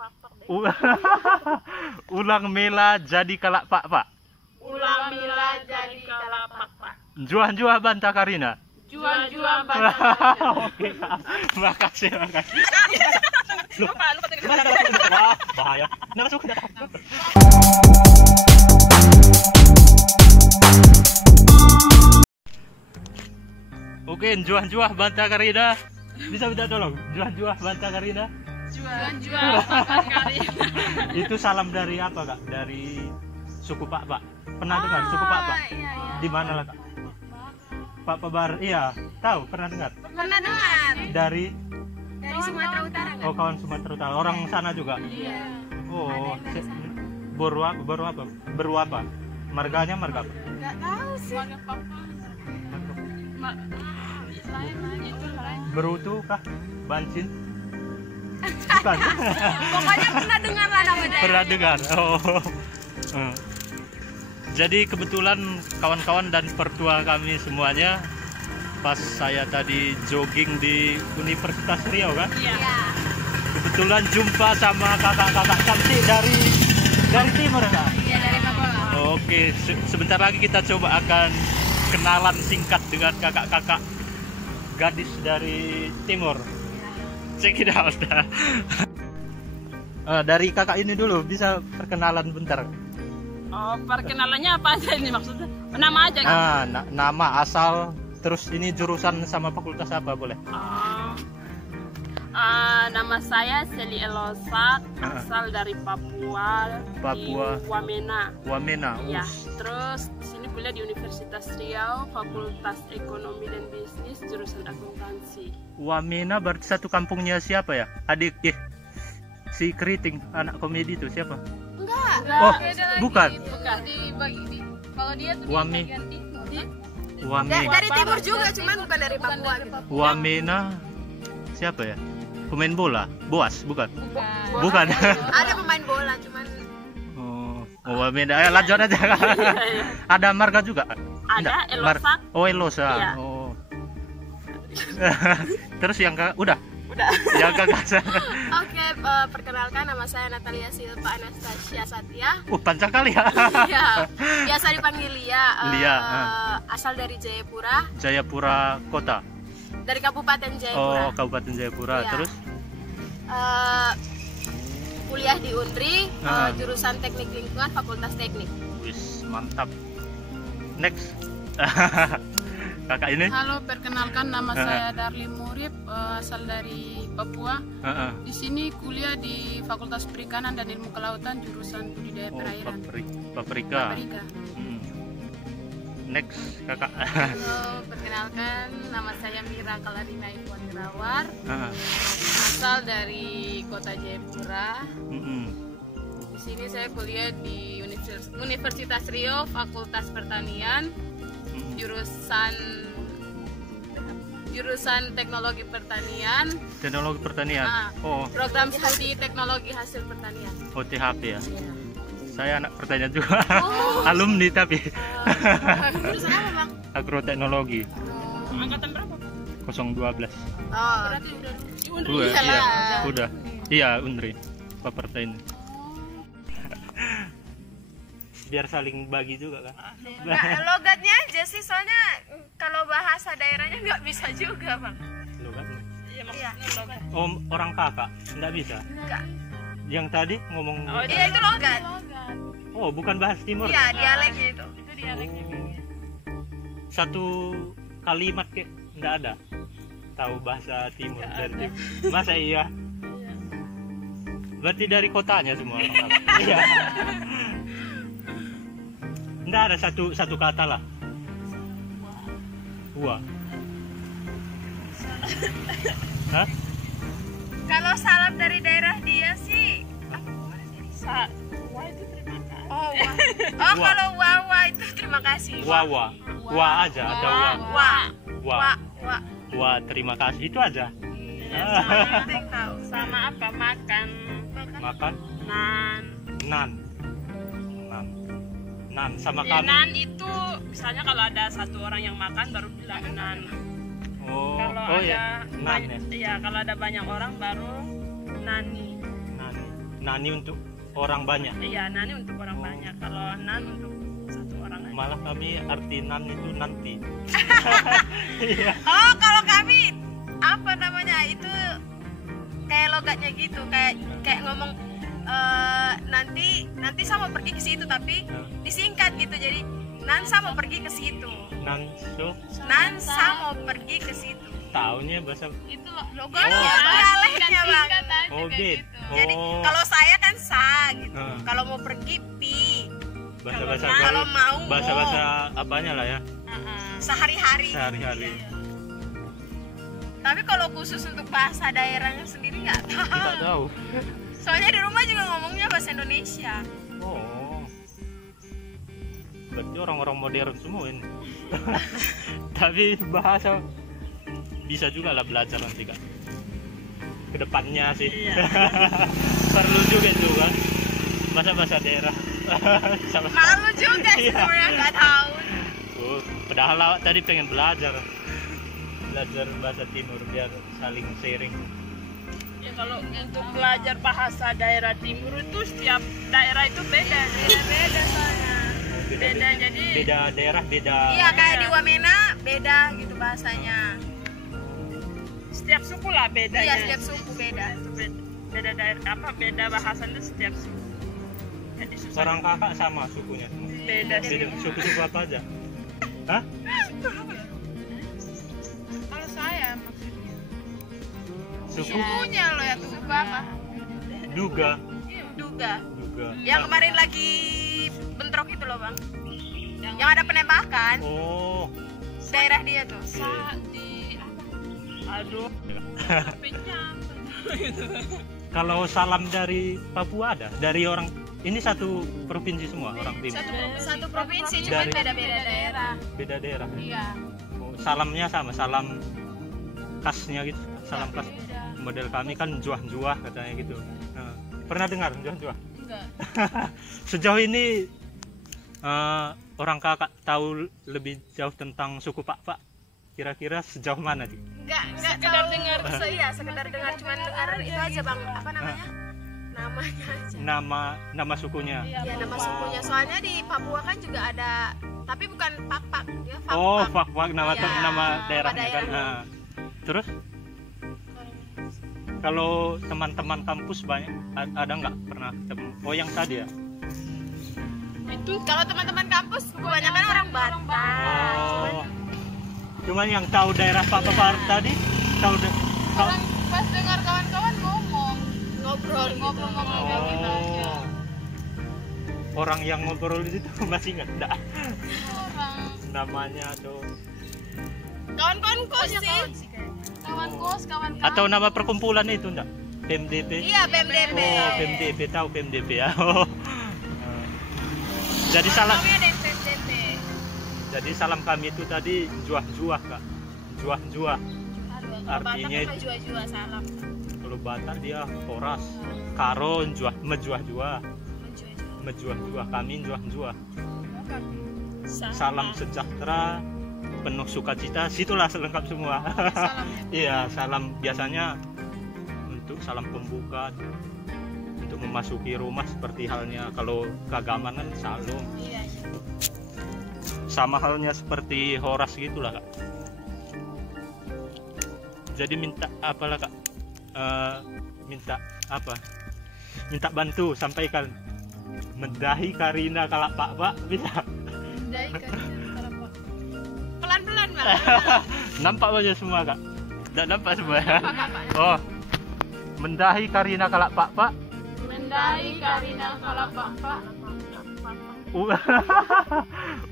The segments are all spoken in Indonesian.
pak deh. Ulang mela jadi kalak pak. Ulang mila jadi kalapak pak. Juah banta Karina. Jual banyak. Oke, Kak. Makasih. Lupa tadi. Wah, bahaya. Nggak masuk. Oke, juah banta Karina. Bisa minta tolong? Juah banta Karina. Jual makan kari. Itu salam dari apa, Kak? Dari suku Pak. Pernah dengar suku Pak? Iya. Di mana lah, Kak? Pak Pebar. Iya, tahu, pernah dengar. Pernah dengar. Dari Sumatera Utara kan? oh, kawan Sumatera Utara. Orang sana juga. Iya. Oh, baru apa? Marganya marga apa? Enggak tahu sih. Berutu kah? Bancin? Bukan. Pokoknya pernah dengar lah nama daerah. Pernah dengar. Oh. Jadi kebetulan kawan-kawan dan pertua kami semuanya pas saya tadi jogging di Universitas Riau kan, Iya. kebetulan jumpa sama kakak-kakak cantik dari timur kan. Iya dari Papua. Oke, sebentar lagi kita coba akan kenalan singkat dengan kakak-kakak gadis dari timur. Check it out. Dari kakak ini dulu bisa perkenalan bentar. Oh, perkenalannya apa aja ini maksudnya? Nama aja kan? Nama, asal, terus ini jurusan sama fakultas apa boleh? Nama saya Seli Elosat, asal dari Papua. Di Wamena. Iya. Terus di sini kuliah di Universitas Riau, Fakultas Ekonomi dan Bisnis, jurusan akuntansi. Wamena berarti satu kampungnya siapa ya? Adik si Keriting, anak komedi itu siapa? Enggak. Oh, bukan. Kalau dia tuh Wamena. Dari timur juga, cuman bukan dari Papua gitu. Wamena siapa ya? Pemain bola? Boas, bukan? Bukan. Ada pemain bola, cuman Oh, Wamena. Ayo lanjut aja. Ada marga juga? ada Elosat. Oh, Elosa. Iya. Oh. Terus yang udah? Udah. Yang kakak. Oke, perkenalkan nama saya Natalia Silva Anastasia Satya. Panjang kali ya. Iya, biasa dipanggil Lia. Lia, Asal dari Jayapura. Jayapura kota. Dari Kabupaten Jayapura. Oh, Kabupaten Jayapura. Iya. Terus kuliah di Undri, jurusan Teknik Lingkungan, Fakultas Teknik. Wis, mantap. Next. Kakak ini? Halo, perkenalkan nama saya Darli Murib, asal dari Papua. Di sini kuliah di Fakultas Perikanan dan Ilmu Kelautan, jurusan Budidaya Perairan. Paprika. Next, kakak. Halo, perkenalkan nama saya Mira Kalarina Iwan Rawar, asal dari Kota Jayapura. Di sini saya kuliah di Universitas Riau, Fakultas Pertanian, jurusan Teknologi Pertanian. Teknologi Pertanian. Oh, Program studi Teknologi Hasil Pertanian. oh THP ya. Saya anak pertanian juga. Alumni tapi. Jurusan apa, Bang? Agroteknologi. Angkatan berapa? 012. Berarti udah Iya, udah. Iya, Undri. Paperta ini. Biar saling bagi juga kan. Logatnya aja sih, soalnya kalau bahasa daerahnya nggak bisa juga, Bang. Logatnya. Iya. Oh, orang kakak enggak bisa. Enggak. Yang tadi ngomong Iya, itu logat. oh, bukan bahasa timur. Iya, dialeknya itu. Satu kalimat kek enggak ada. Tahu bahasa timur dan timur. Masa iya? Berarti dari kotanya semua orang kakak. Iya. Enggak ada satu kata lah. Wah. Hah? Kalau salam dari daerah dia sih Wah itu terima kasih. wah. Oh, Wah. kalau wawa itu terima kasih. Wah aja ada Wah. wah terima kasih itu aja. Penting tahu. Sama apa? Makan. Makan Nan. nan sama Ya, kami. nan itu misalnya kalau ada satu orang yang makan baru bilang nan. Kalau oh ada ya nan ya. Iya, kalau ada banyak orang baru nani. Nan. Nani untuk orang banyak. Iya, nani untuk orang banyak. Kalau nan untuk satu orang aja. Malah kami arti nan itu nanti. Oh, kalau kami apa namanya itu kayak logatnya gitu, kayak ngomong nanti saya mau pergi ke situ tapi disingkat gitu, jadi Nansa mau pergi ke situ. Nansa mau pergi ke situ. Taunya bahasa itu logatnya, dialeknya bang. Oh gitu. Jadi kalau saya kan sa gitu. Kalau mau pergi pi. Bahasa-bahasa kalau mau bahasa apanya lah ya. Sehari-hari. Sehari-hari. Tapi kalau khusus untuk bahasa daerahnya sendiri nggak tahu. Nggak tahu. Soalnya di rumah juga ngomongnya bahasa Indonesia. Oh. Berarti orang-orang modern semua ini. Tapi bahasa bisa juga lah belajar nanti Kak. Kedepannya sih. Iya. Perlu juga itu kan. Bahasa-bahasa daerah. Malu juga sih sebenarnya nggak tahu. Padahal awak tadi pengen belajar bahasa Timur biar saling sharing. Ya kalau untuk belajar bahasa daerah Timur itu setiap daerah itu beda soalnya. Beda jadi beda daerah beda. Iya kayak di Wamena beda gitu bahasanya. Setiap suku lah bedanya. Iya setiap suku beda. Beda daerah apa beda bahasanya setiap suku. Jadi susah. Orang kakak sama sukunya semua. Beda. Suku-suku apa aja? Hah? Kalau saya maksudnya sukunya lo ya tuh suku apa? Duga. Yang kemarin lagi bentrok itu loh bang. Yang ada penembakan. Oh. Daerah dia tuh. Aduh. Kalau salam dari Papua ada? Dari orang ini satu provinsi semua orang Timur. Satu provinsi cuma beda-beda daerah. Beda daerah. Iya. Oh, salamnya sama, salam khasnya gitu. Salam khas. Model kami kan juah-juah katanya gitu. Nah, pernah dengar juah-juah? Enggak. Sejauh ini orang kakak tahu lebih jauh tentang suku Pak. Kira-kira sejauh mana sih? Enggak sekedar dengar. Iya, sekedar dengar, cuma dengar itu aja bang. Apa namanya? Namanya aja. Nama sukunya. Iya, nama sukunya. Soalnya di Papua kan juga ada, tapi bukan Pak ya, Fak. Oh, Fak nama ya, nama daerahnya kan. Nah, terus kalau teman-teman kampus banyak ada nggak pernah ketemu? Oh, yang tadi ya? Itu kalau teman-teman kampus kebanyakan orang Batak. Oh. Cuman yang tahu daerah Pak tadi tahu orang pas dengar kawan-kawan ngobrol kayak gitu aja. Orang yang ngobrol itu masih nggak ada orang namanya atau kawan-kawan kos sih. Kawan atau nama perkumpulan itu enggak? PMDP? Iya, PMDP. Oh, PMDP tahu PMDP ya. Oh. Jadi salam kami itu tadi juah-juah Kak. Juah-juah. Artinya juah-juah salam. Kalau Batak dia horas. Karon mejuah-juah. Kami juah-juah. Salam sejahtera, penuh sukacita, situlah lengkap semua. Iya, salam biasanya untuk salam pembuka, untuk memasuki rumah seperti halnya kalau keagamaan kan salam. Iya. Sama halnya seperti horas gitulah Kak. Jadi minta apalah Kak? Minta apa? Minta bantu sampaikan mendahi Karina kalak Pak bisa. Mendahi Karina kalak Pak. Pelan-pelan Bang. Nampak aja semua Kak? Tidak nampak semua. Oh. Mendahi Karina kalak Pak. Mendahi Karina kalak Pak.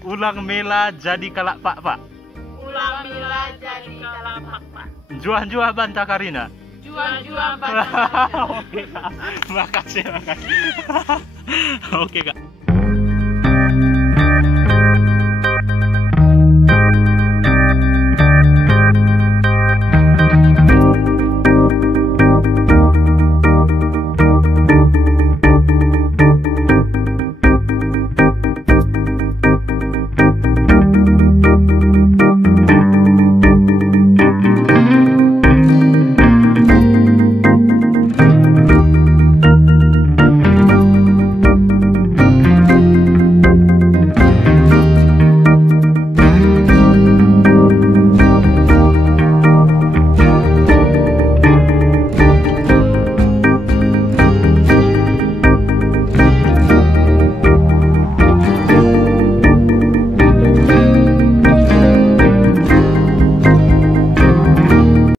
Ulang mela jadi kalak Pak. Ulang mela jadi kalak Pak. Juah-juah bantah Karina. Juah-juah bantah Karina. Oke Kak. Makasih. Oke Kak.